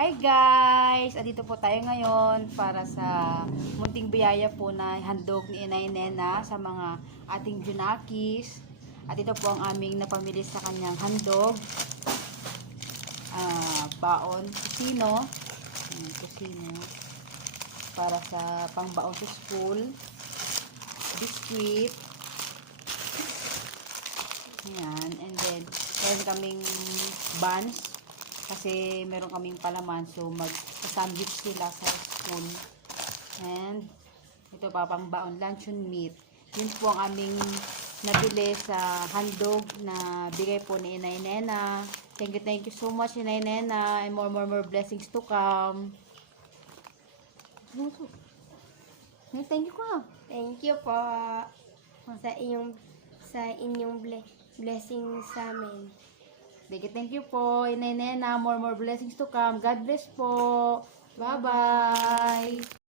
Hi guys! Andito po tayo ngayon para sa munting biyaya po na handog ni Inay Nena sa mga ating Junakis. At ito po ang aming napamili sa kanyang handog. Baon, kusino. Kusino. Para sa pangbaon sa school. Biscuit. Yan. And then, meron kaming buns. Kasi meron kaming palaman. So, mag-sandwich sila sa school. And, ito pa, pang baon, luncheon meat. Yun po ang aming nabili sa handog na bigay po ni Inay Nena. Thank you so much, Inay Nena. And more blessings to come. Thank you ka. Thank you po sa inyong blessing sa amin. Thank you po, Inay Nena. More blessings to come. God bless po. Bye-bye.